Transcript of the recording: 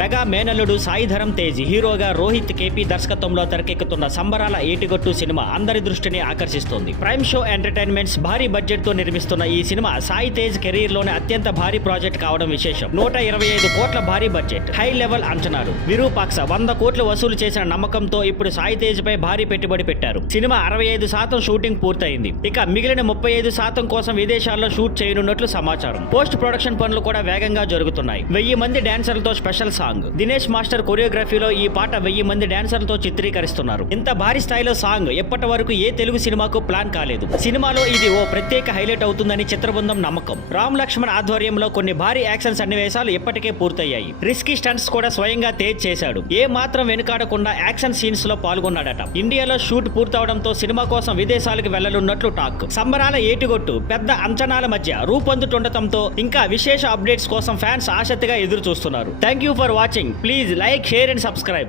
Mega మేనల్లుడు సాయిధరం తేజ్ హీరోగా Rohit KP దర్శకత్వంలో తెరకెక్కుతున్న సంబరాల ఏటిగొట్టు సినిమా అందరి దృష్టిని ఆకర్షిస్తోంది. ప్రైమ్ షో ఎంటర్టైన్మెంట్స్ భారీ బడ్జెట్ తో నిర్మిస్తున్న ఈ సినిమా సాయి తేజ్ కెరీర్ లోనే అత్యంత భారీ ప్రాజెక్ట్ కావడం విశేషం. 125 కోట్ల భారీ బడ్జెట్, హై లెవెల్ అంచనాలు, విరూపాక్ష 100 కోట్లు వసూలు చేసిన నమ్మకంతో ఇప్పుడు సాయి తేజ్ పై భారీ పెట్టుబడి పెట్టారు. సినిమా 65% షూటింగ్ పూర్తయింది. ఇక మిగిలిన 35% కోసం విదేశాల్లో షూట్ చేయనున్నట్లు సమాచారం. పోస్ట్ ప్రొడక్షన్ పనులు కూడా వేగంగా జరుగుతున్నాయి. 1000 మంది డాన్సర్లతో స్పెషల్ సాంగ్, దినేష్ మాస్టర్ కొరియోగ్రఫీలో ఈ పాట 1000 మంది డాన్సర్లతో చిత్రీకరిస్తున్నారు. ఇంత భారీ స్థాయిలో సాంగ్ ఇప్పటి వరకు ఏ తెలుగు సినిమాకు ప్లాన్ కాలేదు. సినిమాలో ఇది ఓ ప్రత్యేక హైలైట్ అవుతుందని చిత్రబృందం నమ్మకం. రామ్ లక్ష్మణ్ ఆధ్వర్యంలో కొన్ని భారీ యాక్షన్ సన్నివేశాలు ఇప్పటికే పూర్తయ్యాయి. రిస్కీ స్టంట్స్ కూడా స్వయంగా తేజ్ చేశాడు. ఏ మాత్రం వెనుకాడకుండా యాక్షన్ సీన్స్ లో పాల్గొన్నాడట. ఇండియాలో షూట్ పూర్తవడంతో సినిమా కోసం విదేశాలకు వెళ్లనున్నట్లు టాక్. సంబరాల ఏటిగొట్టు పెద్ద అంచనాల మధ్య రూపొందుతుండటంతో ఇంకా విశేష అప్డేట్స్ కోసం ఫ్యాన్స్ ఆసక్తిగా ఎదురు చూస్తున్నారు. Thank you for watching. Please like, share and subscribe.